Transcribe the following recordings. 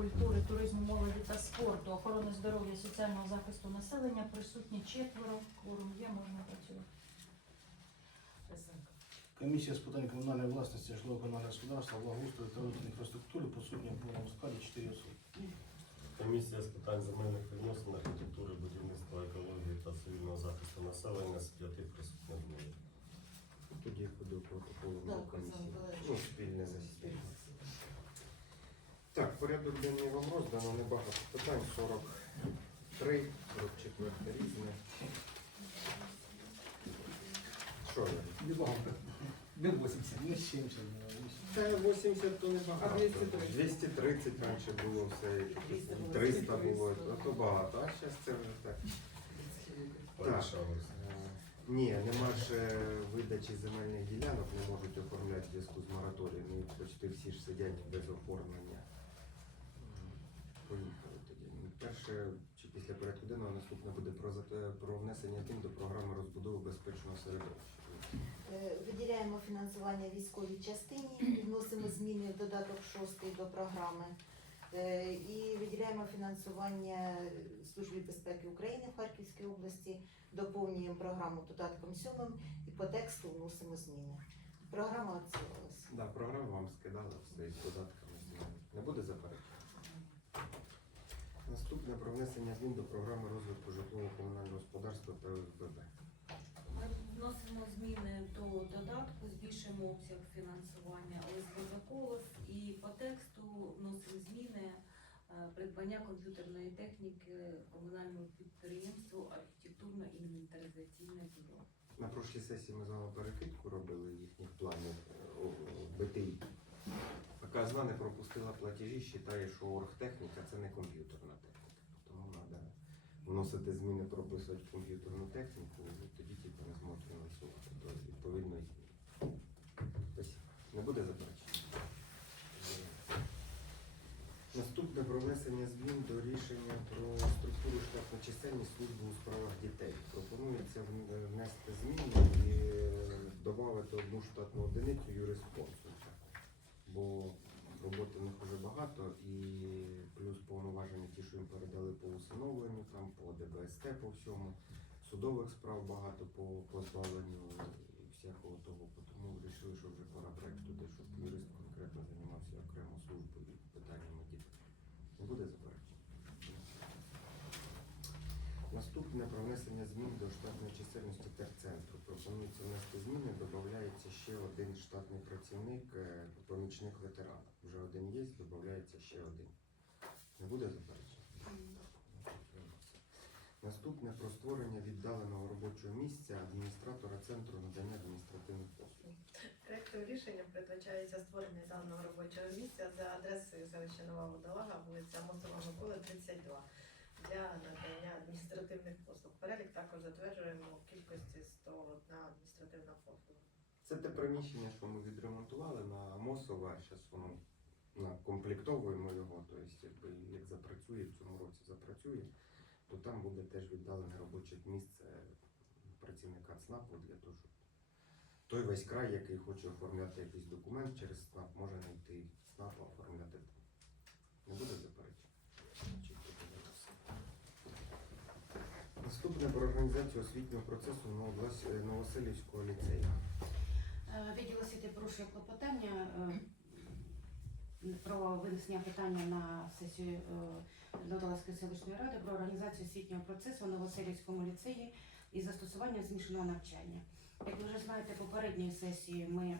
культури, туризму, молоді та спорту, охорони здоров'я, соціального захисту населення. Присутні четверо. Кворум є, можна працювати. Комісія з питань комунальної власності, житлово-комунального господарства, благоустрою та розвитку інфраструктури присутня в повному складі 4 особи. Комісія з питань земельних відносин, архітектури, будівництва, екології та цивільного захисту населення з п'яти присутніх двоє. Тоді до протоколу на комісії. Ну, спільне засідання. Так, порядок денний вам роздано, небагато питань, 43, 44 різне. Що я? Небагато. Не 80. Не 70, не 80. Та 80 то небагато. А 230? 230 раніше було все, 300 було, а то багато, а зараз це вже так. Порішалося. Е, Ні, нема ж е, видачі земельних ділянок, не можуть оформляти в зв'язку з мораторієм. І почти всі ж сидять без оформлення. Поїхали тоді. Ну, Перше, чи після денного наступне буде про, про внесення змін до програми розбудови безпечного середовища. Е, Виділяємо фінансування військовій частині, відносимо зміни в додаток 6 до програми. Е, І виділяємо фінансування Службі безпеки України в Харківській області, доповнюємо програму додатком 7 і по тексту вносимо зміни. Програма оцінилася. Да, програму вам скидали все із податками. зміни. Не буде заперечень? Наступне про внесення змін до програми розвитку житлово-комунального господарства та ОСББ. Ми вносимо зміни до додатку, збільшуємо обсяг фінансування ОСББ «Колос» і по тексту вносимо зміни е, придбання комп'ютерної техніки комунальному підприємству архітектурно-інвентаризаційне бюро. На прошлій сесії ми з вами перекидку робили їхніх планів е, БТІ. А казна не пропустила платежі, вважає, що оргтехніка це не комп'ютерна техніка. Вносити зміни, прописувати комп'ютерну техніку, тоді типу, не зможуть фінансувати. То відповідно не буде заперечень. Наступне про внесення змін до рішення про структуру штатну чисельність служби у справах дітей. Пропонується внести зміни і додати одну штатну одиницю юрисконсульта. Бо роботи в них вже багато і плюс повноваження ті, що їм передали по усиновленню, там по ДБСТ по всьому. Судових справ багато по позбавленню і всякого того. Тому вирішили, що вже пора проект туди, щоб юрист конкретно займався окремо службою і питаннями дітей. Не буде заперечень? Наступне про внесення змін до штатної чисельності терцентру. Пропонується внести зміни, додається ще один штатний працівник, е, помічник ветерана. Вже один є, додається ще один. Не буде заперечень? Наступне про створення віддаленого робочого місця адміністратора центру надання адміністративних послуг. Проектом рішення передбачається створення даного робочого місця за адресою селища Нова Водолага, вулиця Мосова Миколи, 32 для надання адміністративних послуг. Перелік також затверджуємо в кількості 101 адміністративна послуга. Це те приміщення, що ми відремонтували на Мосова. Зараз воно комплектовуємо його. Тобто, як запрацює в цьому році запрацює, то там буде теж віддалене робоче місце працівника ЦНАПу для того, щоб той весь край, який хоче оформляти якийсь документ через ЦНАП, може знайти ЦНАП, оформляти. Не буде заперечень? Чітко буде все. Наступне про організацію освітнього процесу Новодлас- Новоселівського ліцею. Е, Відділ освіти порушує клопотання е, про винесення питання на сесію е, селищної ради про організацію освітнього процесу в Новоселівському ліцеї і застосування змішаного навчання. Як ви вже знаєте, попередньої сесії ми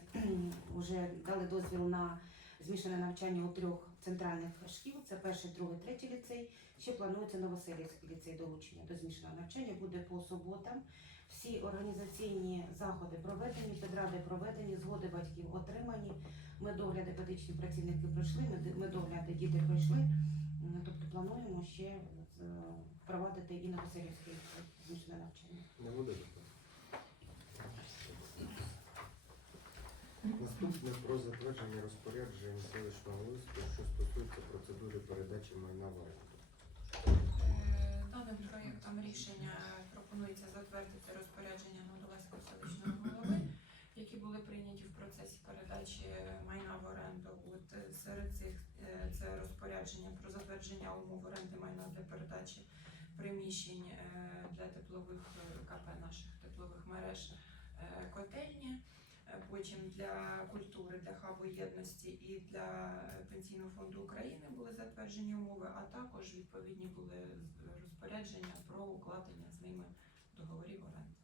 вже дали дозвіл на змішане навчання у трьох центральних шкіл. Це перший, другий, третій ліцей. Ще планується Новоселівський ліцей долучення до змішаного навчання. Буде по суботам. Всі організаційні заходи проведені, підради проведені, згоди батьків отримані. Медогляди педагогічні працівники пройшли, мед- медогляди діти пройшли. Тобто плануємо ще е, впровадити і Новоселівське змішане навчання. Не буде Наступне про затвердження розпоряджень селищного листу, що стосується процедури передачі майна в оренду. Е, Даним проєктом рішення пропонується затвердити розпорядження Новодолазького селищного голови, які були прийняті в процесі передачі майна в оренду. От е, серед цих е, це розпорядження про затвердження умов оренди майна для передачі приміщень е, для теплових е, КП наших теплових мереж е, котельні. Е, Потім для культури, для хабу єдності і для Пенсійного фонду України були затверджені умови, а також відповідні були розпорядження про укладення з ними договорів оренди.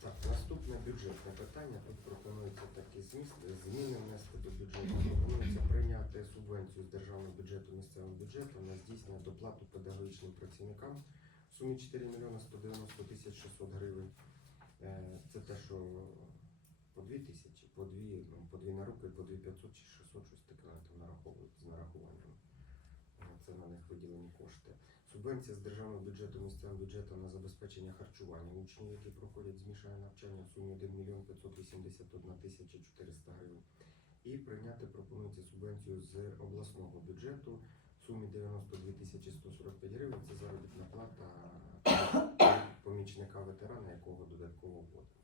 Так, наступне бюджетне питання. Тут пропонується такі зміст, зміни внести до бюджету. Пропонується прийняти субвенцію з державного бюджету місцевого бюджету на здійснення доплату педагогічним працівникам сумі 4 мільйони 190 тисяч 600 гривень. Е, Це те, що по 2 тисячі, по 2, ну, по 2 на руки, по 2 500 чи 600, щось таке там нараховують з нарахуванням. Е, Це на них виділені кошти. Субвенція з державного бюджету місцевого бюджету на забезпечення харчування учнів, які проходять змішане навчання в сумі 1 мільйон 581 тисяча 400 гривень. І прийняти пропонується субвенцію з обласного бюджету сумі 92 тисячі 145 гривень. Це заробітна плата помічника ветерана, якого додатково вводимо,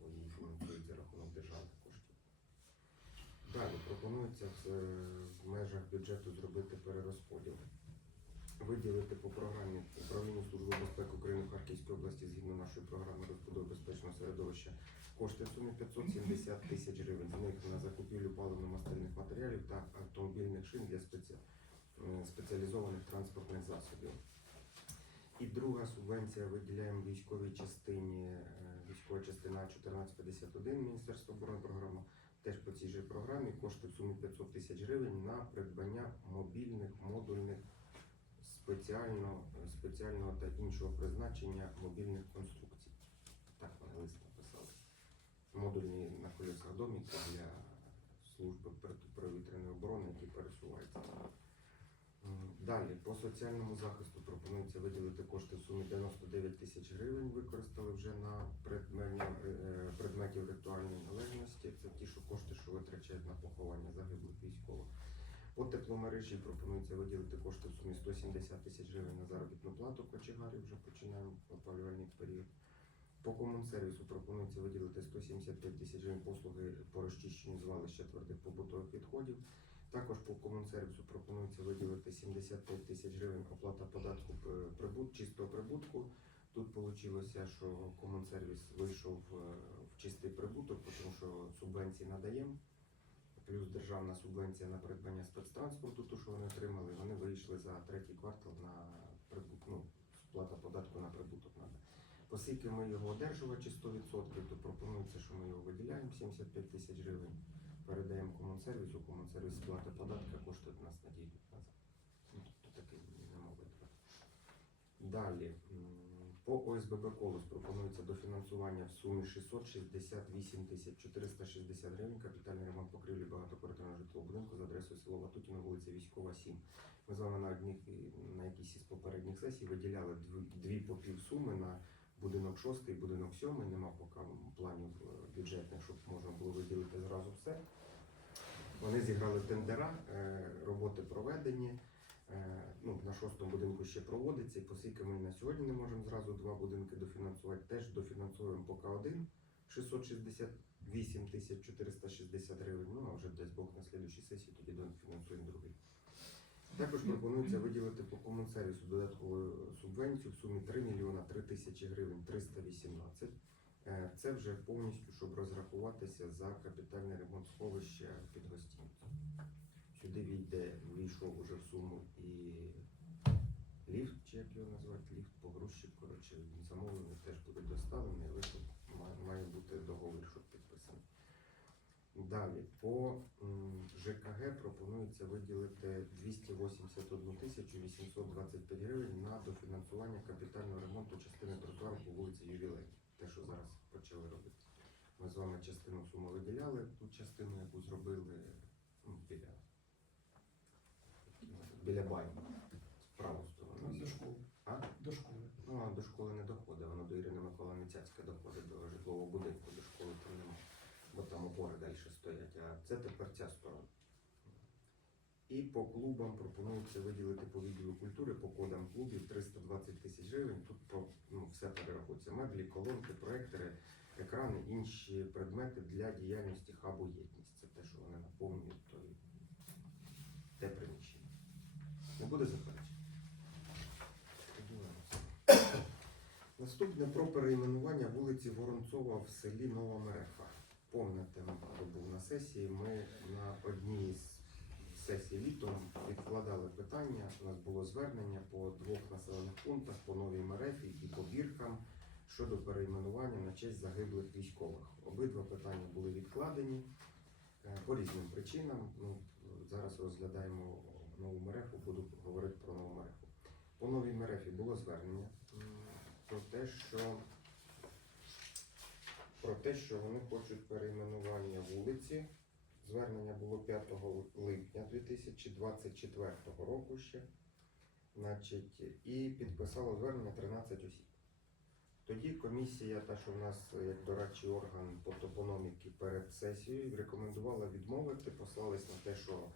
бо її фінансують за рахунок державних коштів. Далі пропонується в, е, межах бюджету зробити перерозподіл виділити по програмі управління Служби безпеки України в Харківській області згідно нашої програми розбудови безпечного середовища кошти в сумі 570 тисяч гривень. З них на закупівлю паливно-мастильних матеріалів та автомобільних шин для спеці... е, спеціалізованих транспортних засобів. І друга субвенція виділяємо військовій частині, е, військова частина 1451 Міністерства оборони програма. Теж по цій же програмі кошти в сумі 500 тисяч гривень на придбання мобільних модульних спеціально, спеціального та іншого призначення мобільних конструкцій. Так вони лист написали. Модульні на колесах доміки для служби протиповітряної оборони, які пересуваються. Далі по соціальному захисту пропонується виділити кошти в сумі 99 тисяч гривень. Використали вже на предмення, е, предметів ритуальної належності. Це ті, що кошти, що витрачають на поховання загиблих військових. По тепломережі пропонується виділити кошти в сумі 170 тисяч гривень на заробітну плату кочегарів, вже починаємо опалювальний період. По комунсервісу пропонується виділити 175 тисяч гривень послуги по розчищенню звалища твердих побутових відходів. Також по комунсервісу пропонується виділити 75 тисяч гривень оплата податку прибут, чистого прибутку. Тут вийшло, що комунсервіс вийшов е, в чистий прибуток, тому що субвенції надаємо плюс державна субвенція на придбання спецтранспорту, ту, що вони отримали, вони вийшли за третій квартал на прибут, ну, сплата податку на прибуток надо. Оскільки ми його одержувачі 100%, то пропонується, що ми його виділяємо 75 тисяч гривень, передаємо комунсервісу, комунсервіс сплати податка, коштує нас надійдуть назад. Ну, тобто такий нема витрат. Далі. По ОСББ колос пропонується дофінансування в сумі 668 тисяч 460 гривень. Капітальний ремонт покрівлі багатоквартирного житлового будинку за адресою село Ватутіно, вулиця Військова, 7. Ми з вами на одних на якійсь із попередніх сесій виділяли дві, дві по півсуми на будинок 6 і будинок 7. Нема поки планів е, бюджетних, щоб можна було виділити зразу все. Вони зіграли тендера, е, роботи проведені. Е, Ну, на шостому будинку ще проводиться, і оскільки ми на сьогодні не можемо зразу два будинки дофінансувати, теж дофінансуємо поки один 668 тисяч 460 гривень. Ну а вже десь Бог на слідчій сесії тоді дофінансуємо другий. Також пропонується виділити по комунсервісу додаткову субвенцію в сумі 3 мільйона 3 тисячі гривень 318. Е, Це вже повністю, щоб розрахуватися за капітальний ремонт сховища під гостиницю. Сюди війде, війшов уже в суму і ліфт, чи як його назвати, ліфт, погрузчик, коротше, замовлений теж буде доставлений, але має бути договір, щоб підписаний. Далі, по ЖКГ пропонується виділити 281 тисячу 825 гривень на дофінансування капітального ремонту частини тротуару по вулиці Ювілей. Те, що зараз почали робити. Ми з вами частину суми виділяли, ту частину, яку зробили ну, біля, біля байку, праву сторону. До школи. А? До школи. Ну, а до школи не доходить, воно до Ірини Миколаївни Цяцька доходить до житлового будинку, до школи там нема, бо там опори далі стоять, а це тепер ця сторона. І по клубам пропонується виділити по відділу культури, по кодам клубів 320 тисяч гривень. Тут по, ну, все перерахується. Меблі, колонки, проектори, екрани, інші предмети для діяльності хабу єдність. Це те, що вони наповнюють той, те приміщення. Не буде заперечень? Наступне про перейменування вулиці Воронцова в селі Нова Мерефа. Помните, хто був на сесії, ми на одній з сесій літом відкладали питання. У нас було звернення по двох населених пунктах, по Новій Мерефі і по Біркам щодо перейменування на честь загиблих військових. Обидва питання були відкладені е, по різним причинам. Ну, зараз розглядаємо нову мерефу, буду говорити про нову мерефу. По новій мерефі було звернення про те, що про те, що вони хочуть перейменування вулиці. Звернення було 5 липня 2024 року ще. Значить, і підписало звернення 13 осіб. Тоді комісія, та що в нас як дорадчий орган по топономіки перед сесією, рекомендувала відмовити, послались на те, що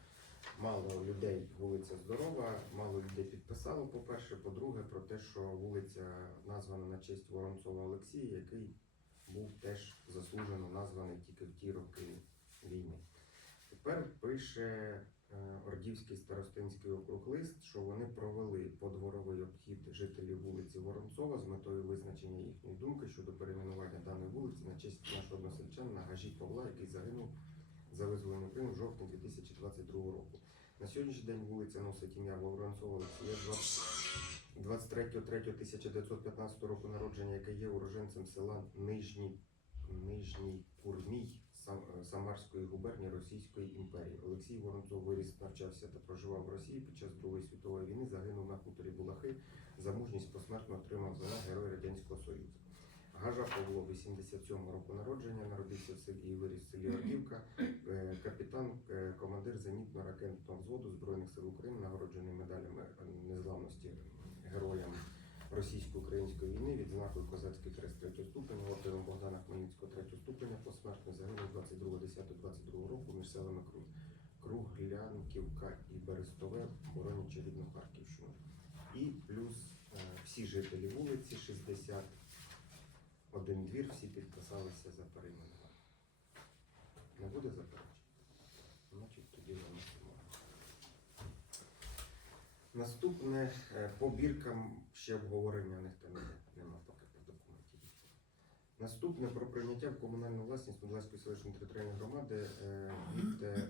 мало людей, вулиця здорова, мало людей підписало, по-перше. По-друге, про те, що вулиця названа на честь Воронцова Олексія, який був теж заслужено названий тільки в ті роки війни. Тепер пише е, Ордівський старостинський округ лист, що вони провели подворовий обхід жителів вулиці Воронцова з метою визначення їхньої думки щодо перейменування даної вулиці на честь нашого односельчана Гажі Павла, який загинув за визволення України в жовтні 2022 року. На сьогоднішній день вулиця носить ім'я Воронцова Олексія 23.03.1915 року народження, яке є уроженцем села Нижній, Нижній Курмій Сам- е, Самарської губернії Російської імперії. Олексій Воронцов виріс, навчався та проживав в Росії під час Другої світової війни, загинув на хуторі Булахи. За мужність посмертно отримав звання Герой Радянського Союзу. Гажа Павло, 87 року народження, народився в селі і виріс в селі Ордівка. Е, Капітан, е, командир зенітно-ракетного взводу Збройних сил України, нагороджений медалями незламності героям російсько-української війни, відзнакою Козацький хрест 3 ступеня, орденом Богдана Хмельницького 3 ступеня, посмертно загинув 22.10.22 року між селами Кру- Круглянківка і Берестове, боронячи рідну Харківщину. І плюс е, всі жителі вулиці 61 двір, всі підписалися за перейменування. Не буде заперечень? Значить, тоді виносимо. Наступне е, по біркам ще обговорення них там нема поки по документі. Наступне про прийняття в комунальну власність Мудласької селищної територіальної громади е, від е,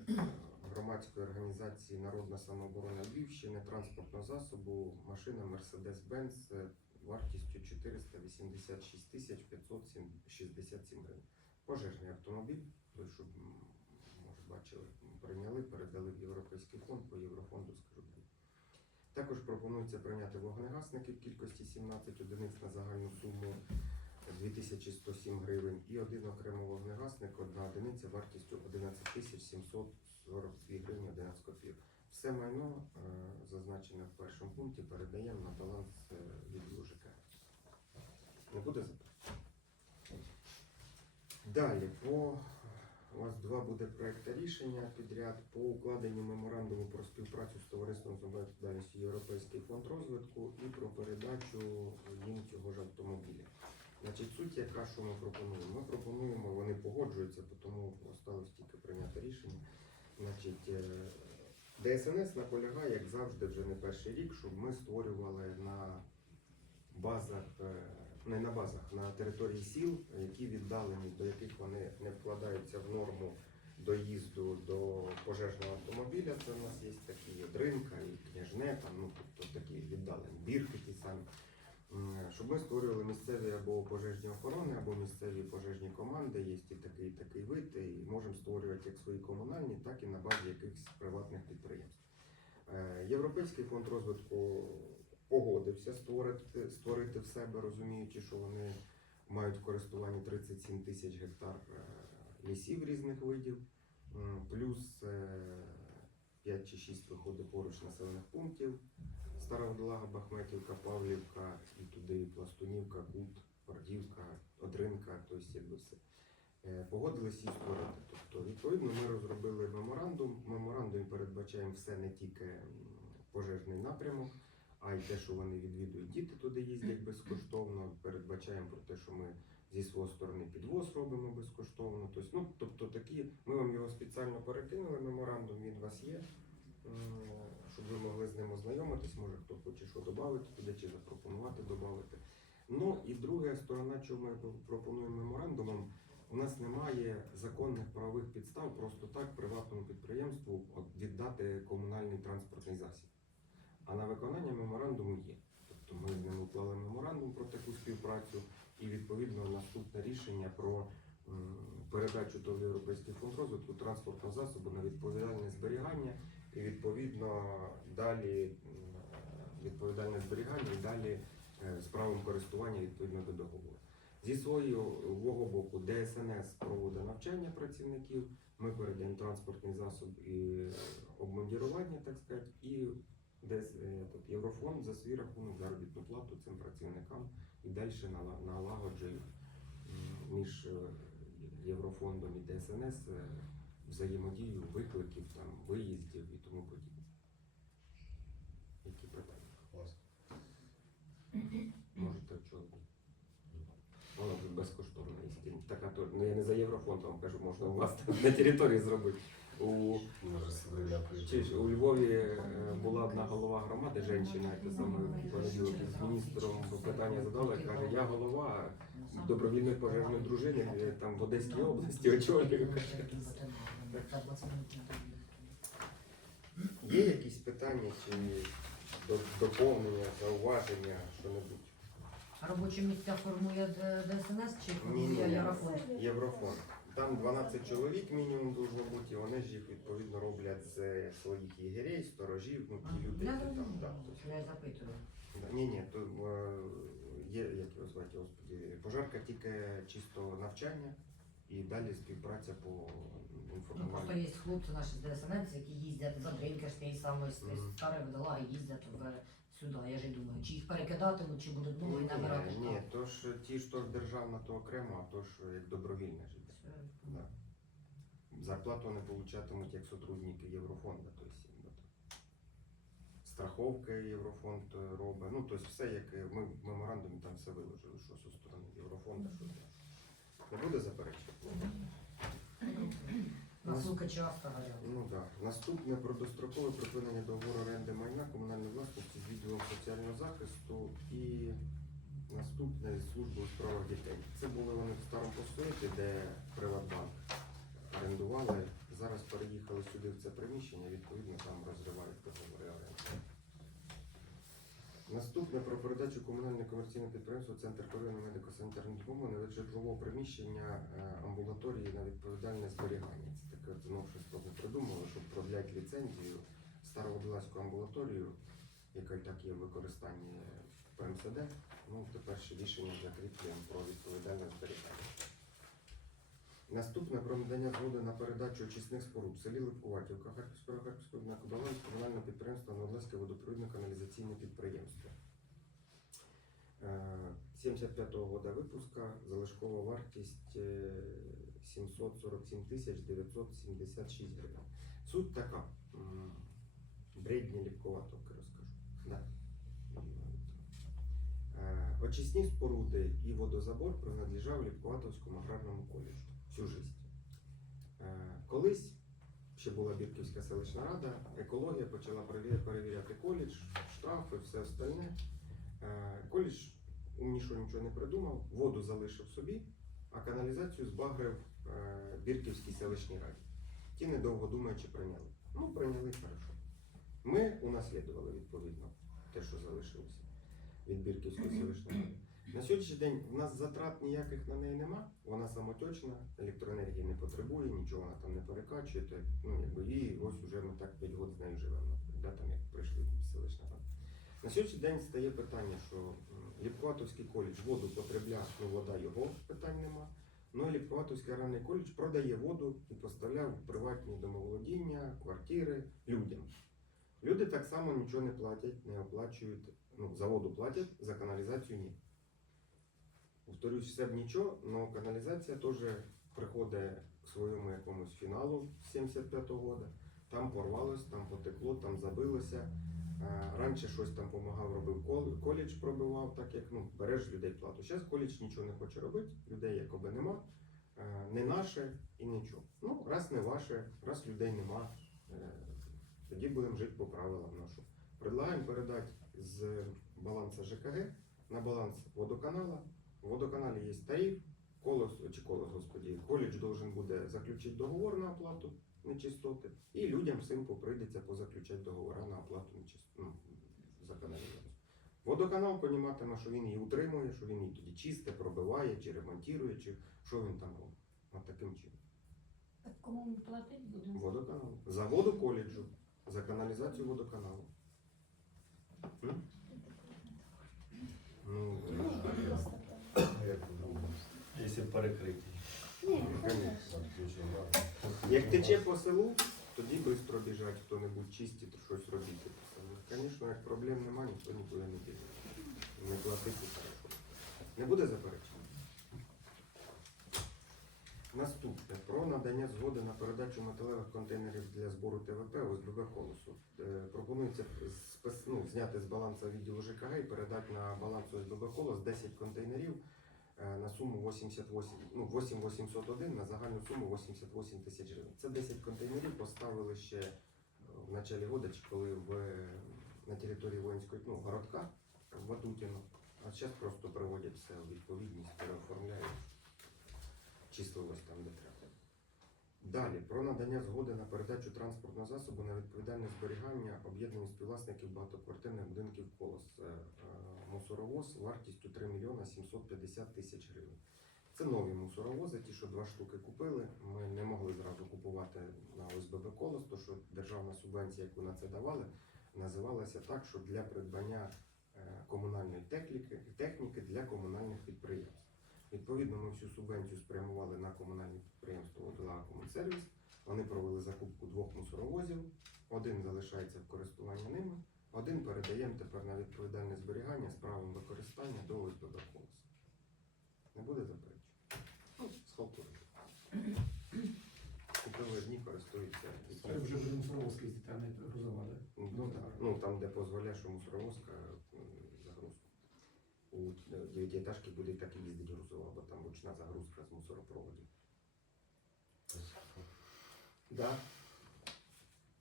громадської організації Народна самооборона Львівщини транспортного засобу машина Mercedes-Benz вартістю 486 тисяч 567 гривень. Пожежний автомобіль, той, щоб може бачили, прийняли, передали в Європейський фонд, по Єврофонду скажу. Також пропонується прийняти вогнегасники в кількості 17 одиниць на загальну суму 2107 гривень і один окремий вогнегасник, одна одиниця вартістю 11 тисяч 742 гривні 11 копійок. Все майно, е, зазначене в першому пункті, передаємо на баланс е, відділу ЖК. Не буде запитань? Далі по у вас два буде проекти рішення підряд по укладенню меморандуму про співпрацю з товариством з обмеженою Європейський фонд розвитку і про передачу їм цього ж автомобіля. Значить, суть яка, що ми пропонуємо? Ми пропонуємо, вони погоджуються, тому осталось тільки прийняти рішення. Значить, е, ДСНС наполягає, як завжди, вже не перший рік, щоб ми створювали на базах, е, не на базах, на території сіл, які віддалені, до яких вони не вкладаються в норму доїзду до пожежного автомобіля. Це у нас є такі от ринка і княжне, там, ну, тобто такі віддалені бірки ті самі. Щоб ми створювали місцеві або пожежні охорони, або місцеві пожежні команди, є і такий такий вид, і можемо створювати як свої комунальні, так і на базі якихось приватних підприємств. Е, Європейський фонд розвитку погодився створити, створити в себе, розуміючи, що вони мають в користуванні 37 тисяч гектар е, лісів різних видів, плюс 5 чи 6 виходить поруч населених пунктів. Староводлага, Бахметівка, Павлівка, і туди Пластунівка, Кут, Ордівка, Одринка, тобто якби все. Е, Погодились її створити. Тобто, відповідно, ми розробили меморандум. В меморандумі передбачаємо все не тільки пожежний напрямок, а й те, що вони відвідують діти, туди їздять безкоштовно. Передбачаємо про те, що ми зі свого сторони підвоз робимо безкоштовно. Тобто, ну, тобто такі, ми вам його спеціально перекинули, меморандум він вас є, щоб ви могли з ним ознайомитись, може хто хоче що додати туди чи запропонувати додати. Ну і друга сторона, чого ми пропонуємо меморандумом, у нас немає законних правових підстав просто так приватному підприємству віддати комунальний транспортний засіб. А на виконання меморандуму є. Тобто ми з ними уклали меморандум про таку співпрацю і відповідно наступне рішення про передачу до Європейський фонд розвитку транспортного засобу на відповідальне зберігання і відповідно далі відповідальне зберігання і далі е, з правом користування відповідно до договору. Зі свого боку ДСНС проводить навчання працівників, ми передаємо транспортний засоб і обмундірування, так сказати, і десь е, тут Єврофонд за свій рахунок заробітну плату цим працівникам і далі нала- налагоджує між е, Єврофондом і ДСНС е, взаємодію викликів, там, виїздів і тому подібне. Які питання? Можете чути. Вона тут безкоштовна. Така ну я не за єврофонд вам кажу, можна у вас там на території зробити. У, у Львові е, була одна голова громади, жінка, яка саме в з міністром питання задала, каже, я голова добровільної пожежної дружини е, там в Одеській області очолюю. Є якісь питання чи до- доповнення, зауваження, що-небудь? Робочі місця формує ДСНС чи Ні, ні, ні. Єврофонд? Єврофонд. Там 12 чоловік мінімум должно бути, і вони ж їх відповідно роблять з своїх єгерей, сторожів, ну ті люди, Я які там да, тобто, я запитую. да. Ні, ні, то е, є, як його звати, господи, пожарка тільки чисто навчання і далі співпраця по Ну, просто інформуванню. є хлопці наші з ДСНС, які їздять за ж тієї самої з Мгм. старих вдала і їздять в сюди. Я ж і думаю, чи їх перекидатимуть, чи будуть Ні, нові набирати ні, ні, то ж ті то ж державна, то окремо, а то ж як добровільне життя. Да. Зарплату вони получатимуть як сотрудники Єврофонду. От. страховка Єврофонд е, робить. Ну, тобто все, як е, ми в меморандумі там все виложили, що зі сторони Єврофонду, що. Не буде заперечень? На сука часто горять. Ну так. Наступне про дострокове припинення договору оренди майна комунальної власності з відділом соціального захисту і наступне з служби у справах дітей. Це були вони в старому посуеті, де Приватбанк орендували. Зараз переїхали сюди в це приміщення, відповідно там розривають договори оренди. Наступне про передачу комунальне комерційне підприємство Центр первинної медико-санітарної допомоги на житлового приміщення е, амбулаторії на відповідальне зберігання. Це таке новшество ми придумали, щоб продляти ліцензію Староводолазьку амбулаторію, яка і так є в використанні в ПМСД. Ну, тепер ще рішення закріплюємо про відповідальне зберігання. Наступне про надання згоди на передачу очисних споруд в селі Липкуватівка Харківського Харківського на комунальне підприємство Новодлеське водопровідно-каналізаційне підприємство. Е, 75-го года випуска, залишкова вартість е, 747 тисяч 976 гривень. Суть така. Бредні Ліпковатовки розкажу. Да. Е, Очисні споруди і водозабор принадлежав Ліпковатовському аграрному коледжу всю життя. Е, Колись ще була Бірківська селищна рада, екологія почала перевіряти, коледж, штрафи, все остальне. Е, Коледж умнішого нічого не придумав, воду залишив собі, а каналізацію збагрив е, Бірківській селищній раді. Ті недовго думаючи прийняли. Ну, прийняли хорошо. Ми унаслідували відповідно те, що залишилося від Бірківської селищної ради. На сьогоднішній день в нас затрат ніяких на неї нема, вона самоточна, електроенергії не потребує, нічого вона там не перекачує. то, ну, якби, і ось уже ми так 5 років з нею живемо, да, там, як прийшли селищна рада. На сьогоднішній день стає питання, що м, Ліпковатовський коледж воду потребляє, ну вода його питань нема. Ну і Ліпковатовський аграрний коледж продає воду і поставляв в приватні домоволодіння, квартири людям. Люди так само нічого не платять, не оплачують. Ну, за воду платять, за каналізацію ні. Повторюсь, все б нічого, але каналізація теж приходить к своєму якомусь фіналу з 75-го року. Там порвалось, там потекло, там забилося. Е, Раніше щось там допомагав, робив кол- коледж, пробивав, так як ну, береш людей плату. Зараз коледж нічого не хоче робити, людей якоби нема, е, не наше і нічого. Ну, раз не ваше, раз людей нема, е, тоді будемо жити по правилам нашим. Предлагаємо передати з балансу ЖКГ на баланс водоканала. В водоканалі є тариф, колос, чи колос, господі, коледж должен буде заключити договор на оплату нечистоти, і людям всім прийдеться позаключати договори на оплату нечистоти ну, за. Водоканал поніматиме, що він її утримує, що він її тоді чисте, пробиває, чи ремонтує, чи що він там робить. От таким чином. Так кому ми платити будемо? Водоканал. За воду коледжу, за каналізацію водоканалу. М? Ну, Як по-другому? Якщо перекриті. Як тече по селу, тоді швидко біжать хто-небудь чистить, щось робити. Звісно, як проблем немає, ніхто нікуди не піде. Не платити хорошо. Не буде заперечень? Наступне про надання згоди на передачу металевих контейнерів для збору ТВП ОСББ колосу. Е, Пропонується ну, зняти з балансу відділу ЖКГ і передати на баланс ОСББ колос 10 контейнерів е, на суму 88, ну, 8801 на загальну суму 88 тисяч гривень. Це 10 контейнерів поставили ще е, в началі года, коли в, на території воїнської ну, городка в Ватутіно. А зараз просто приводять все у відповідність, переоформляють числилось там, де треба. Далі про надання згоди на передачу транспортного засобу на відповідальне зберігання об'єднані співвласників багатоквартирних будинків колос. Е, е, Мусоровоз вартістю 3 мільйона 750 тисяч гривень. Це нові мусоровози, ті, що два штуки купили. Ми не могли зразу купувати на ОСББ колос, то що державна субвенція, яку на це давали, називалася так, що для придбання е, комунальної техніки для комунальних підприємств. Відповідно, ми всю субвенцію спрямували на комунальне підприємство «Водолага Комунсервіс». Вони провели закупку двох мусоровозів. Один залишається в користуванні ними, один передаємо тепер на відповідальне зберігання з правом використання до ОСББ «Колос». Не буде заперечень? Ну, схалтурили. Купили одні, користуються. Це вже мусоровозки їздити, а не грузова. Ну, так. ну там, де дозволяє, що мусоровозка. У дев'ятиэтажки буде так і їздити грузова, бо там ручна загрузка з мусоропроводів. Да.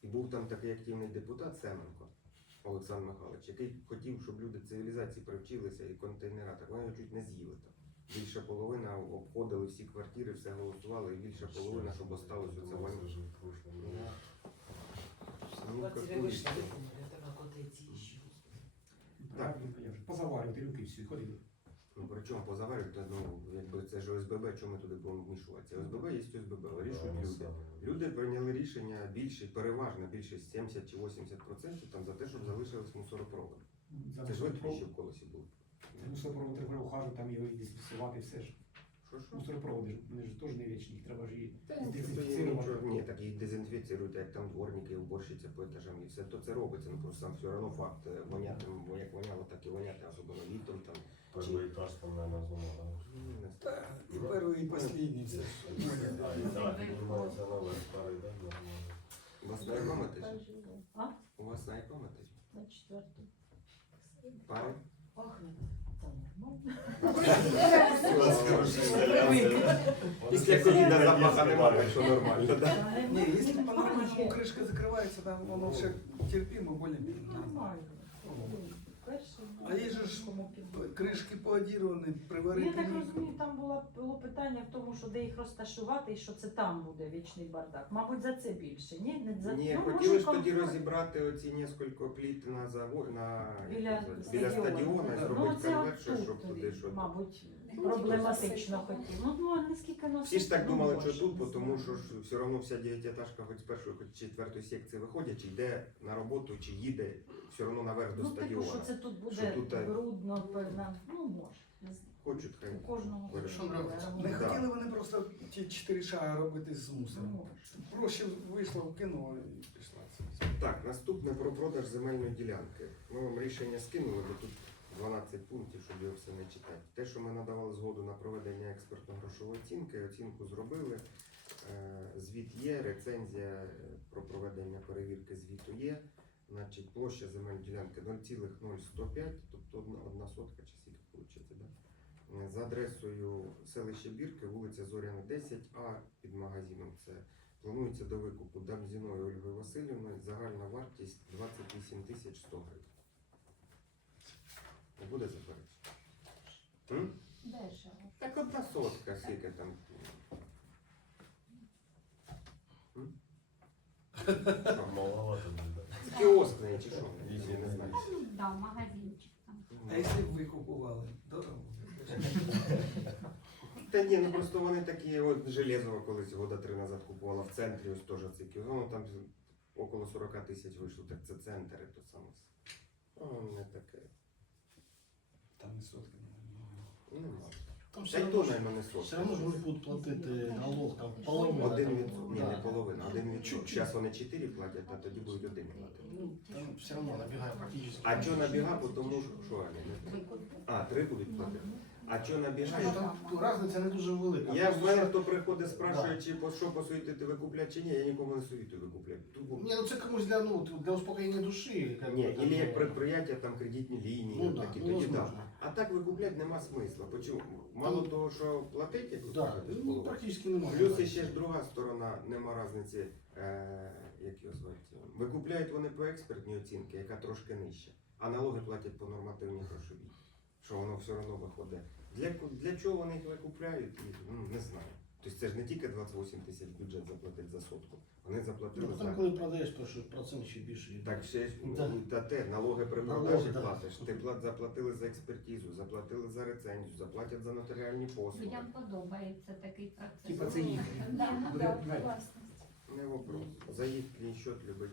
І був там такий активний депутат Семенко Олександр Михайлович, який хотів, щоб люди цивілізації привчилися і контейнера, так вони його чуть не з'їли там. Більша половина обходили всі квартири, все голосували, і більша половина, щоб осталось оце. Ну. Так. Я вже позаварювати люки всі ходили. Ну причому позаварювати, ну якби це ж ОСББ, чому ми туди будемо вмішуватися? ОСББ є ОСББ, вирішують люди. Люди прийняли рішення більше, переважна більшість 70 чи 80% там за те, щоб залишились мусоропроводи. Це ж ви мусоропровод- в колесі були. Мусоропровод треба ухажувати, там його і дезінфікувати, все ж. Мусоропроводи ж, вони ж теж не вічні, їх треба ж і Та ні, це так їх дезінфіцирують, як там дворники, уборщиця по етажам і все, то це робиться. Ну просто сам все одно факт е, воняти, бо як воняло, так і воняти, особливо літом там. Перший етаж там, знову. Ну, не знаю. І перший, і все. А, і так, піднімається новий старий, да, нормально. У вас на якому етажі? А? У вас на якому етажі? На четверту. Пари? Пахне. Після ковіда запаха немає, так що нормально? Ні, якщо по-нормальному кришка закривається, там воно ще терпимо, более-менее. Нормально. А є ж кришки поодіровані, Я так розумію, там було, було питання в тому, що де їх розташувати і що це там буде вічний бардак. Мабуть, за це більше. Ні, не за Ні, ну, може, ж тоді комфорт. розібрати оці несколько пліт на заво... на Біля біля стадіону. стадіона і Ну, Ну, зробити це конвершер, тут, щоб туди, щоб. мабуть, проблематично хотів. Ну, ну, а наскільки нас Всі ж так ну, думали, що тут, бо тому що ж все одно вся дев'ятиэтажка хоч з першої, хоч з четвертої секції виходять, чи йде на роботу, чи їде все одно наверх до Ну, типу, стадіона. що це тут буде Що тут, брудно, певно. Ну, може. Не знаю. Хочуть хай. У кожного Вирішили. своє Не. Да. хотіли вони просто ті чотири шаги робити з Ну, мусором. може. Проще вийшло, вкинуло і пішла. Так, наступне про продаж земельної ділянки. Ми вам рішення скинули, бо тут 12 пунктів, щоб його все не читати. Те, що ми надавали згоду на проведення експертно-грошової оцінки, оцінку зробили. Е, Звіт є, рецензія е, про проведення перевірки звіту є. Значить, площа земельної ділянки 0,0105, тобто одна, сотка чи скільки виходить, да? Е, За адресою селище Бірки, вулиця Зоряна 10А під магазином. Це планується до викупу Дамзіною Ольгою Васильівною. Загальна вартість 28 тисяч 100 гривень. Не буде заперечень? М? Дешево. Так одна сотка, скільки там. Маловато кіоск не чи що? Я не знаю. Да, магазинчик там. А якщо б ви купували, дорого? Та ні, ну просто вони такі, от Железова колись года три назад купувала в центрі, ось теж цей кіоск. Ну там около 40 тисяч вийшло, так це центр, і то саме. Ну, не таке. Там і сотки немає. Нема. Там все одно, ж- наверное, все одно ж вони будуть платити налог там половину. Один там, відсоток, ні, да. не половина, один відсоток. Зараз вони 4 платять, а тоді будуть один платити. Ну, там все одно набігає практично. А що набігав, тому що, що вони? А, три будуть платити. А що набігає? Ну, там різниця не дуже велика. Я в Просто мене що- хто приходить, спрашує, чи по що посуєте викупляти чи ні, я нікому не совітую викупляти. Тупо. Ні, ну це комусь для, ну, для успокоєння душі. як Ні, би, там, як ну, предприятие, там кредитні лінії, Ну да, такі, ну, тоді да. возможно. А так викупляти нема смисла. Почому? Мало того, що платити, як ви Да, кажете, ну, половину. практично немає. Плюс ще ж друга сторона, нема різниці, е, як його звати. Викупляють вони по експертній оцінці, яка трошки нижча, а налоги платять по нормативній грошовій. Що воно все одно виходить. Для, ку- для чого вони їх викупляють, і, ну, не знаю. Тобто це ж не тільки 28 тисяч бюджет заплатить за сотку. Вони заплатили Ну, за. коли продаєш, то що процент ще більше. йде. Так ще ж Да. ну, та те, налоги при Налоги, продажі да. платиш. Ти плат, заплатили за експертизу, заплатили за рецензію, заплатять за нотаріальні послуги. Людям подобається такий процес. Типа це їхнє. Да, ну, Буде да, власність. Не вопрос. За їхній счет любить.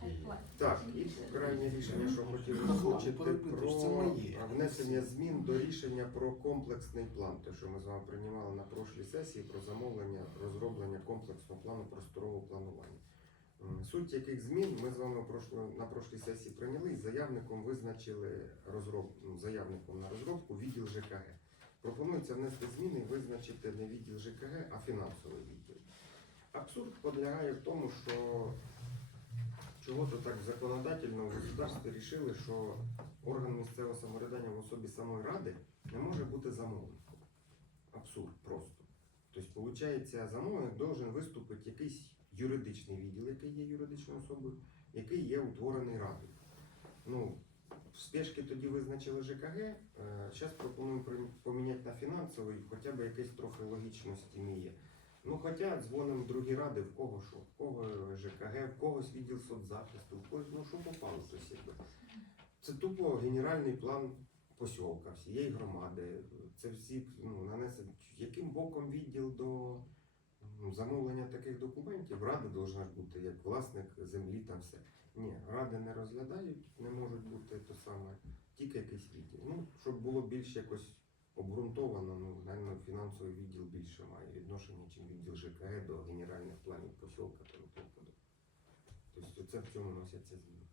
Хай платять. Так, і крайнє рішення, що хотів озвучити, про внесення змін до рішення про комплексний план, те, що ми з вами приймали на прошлій сесії про замовлення розроблення комплексного плану просторового планування. Суть яких змін ми з вами на прошлій сесії прийняли і заявником визначили розроб... ну, заявником на розробку відділ ЖКГ. Пропонується внести зміни і визначити не відділ ЖКГ, а фінансовий відділ. Абсурд полягає в тому, що чого-то так законодательно в государстві рішили, що орган місцевого самоврядування в особі самої ради не може бути замовником. Абсурд просто. Тобто, виходить, замовник должен виступити якийсь юридичний відділ, який є юридичною особою, який є утворений радою. Ну, в спешки тоді визначили ЖКГ, зараз пропонуємо поміняти на фінансовий, хоча б якесь трохи логічності не є. Ну, хоча дзвонимо в другі ради, в кого що, в кого ЖКГ, в когось відділ соцзахисту, в когось, ну що попало, то якби. Це тупо генеральний план посілка всієї громади. Це всі ну, нанесені. Яким боком відділ до ну, замовлення таких документів? Рада должна ж бути як власник землі та все. Ні, ради не розглядають, не можуть бути то саме, тільки якийсь відділ. Ну, щоб було більш якось обґрунтовано, ну, навіть фінансовий відділ більше має відношення, чим відділ ЖКГ до генеральних планів посілка та тому. Тобто це в цьому носяться зміни.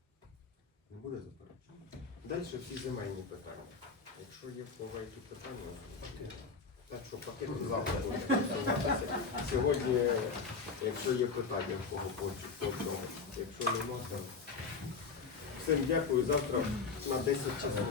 Не буде заперечень. Далі всі земельні питання. Якщо є в які питання, так що пакет завтра буде працюватися. Сьогодні, якщо є питання в кого по по цьому, якщо нема, то всім дякую. Завтра на 10 часов.